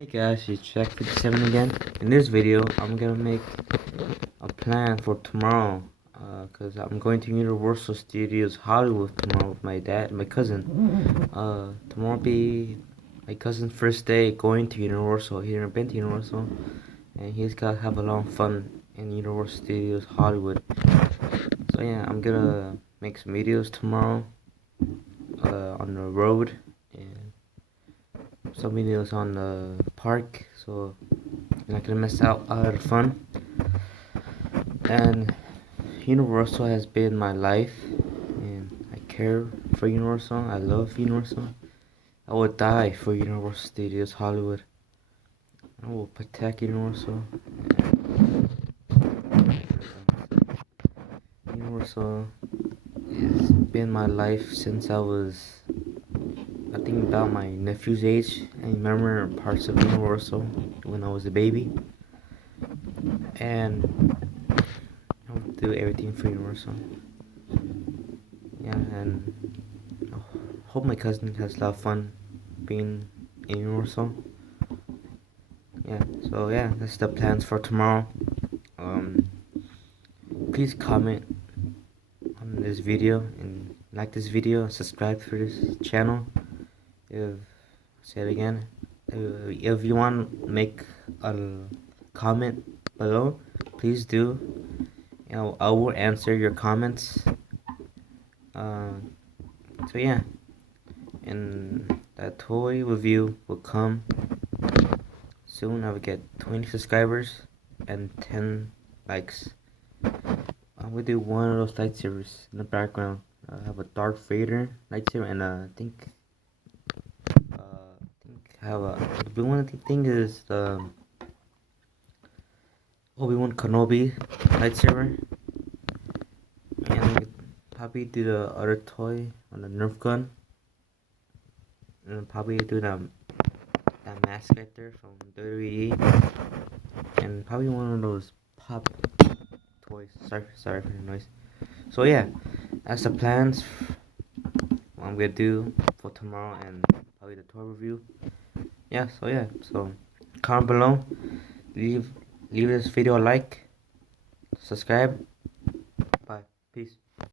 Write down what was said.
Hey guys, it's Jack 57 again. In this video, I'm gonna make a plan for tomorrow. Cause I'm going to Universal Studios Hollywood tomorrow with my dad and my cousin. Tomorrow be my cousin's first day going to Universal. He never been to Universal, and he's gotta have a lot of fun in Universal Studios Hollywood. So yeah, I'm gonna make some videos tomorrow, on the road, and some videos on the park, so you're not gonna miss out on the fun. And Universal has been my life, and I care for Universal. I love Universal. I would die for Universal Studios Hollywood. I will protect Universal. Universal has been my life since I think about my nephew's age. I remember parts of Universal when I was a baby, and I would do everything for Universal. Yeah, and I hope my cousin has a lot of fun being in Universal. Yeah, so yeah, that's the plans for tomorrow. Um, Please comment on this video and like this video and subscribe for this channel. If say it again, if you want to make a comment below, please do. I will answer your comments. Uh, so yeah, and that toy review will come soon. I will get 20 subscribers and 10 likes. I'm gonna do one of those lightsabers in the background. I have a Darth Vader lightsaber, and I have a the one thing is the Obi-Wan Kenobi lightsaber, and I'm gonna probably do the other toy on the Nerf gun, and probably do that mask right there from WWE, and probably one of those pop toys. Sorry for the noise. So yeah, that's the plans. What I'm gonna do for tomorrow and probably the toy review. Yeah, so comment below, leave this video a like, subscribe,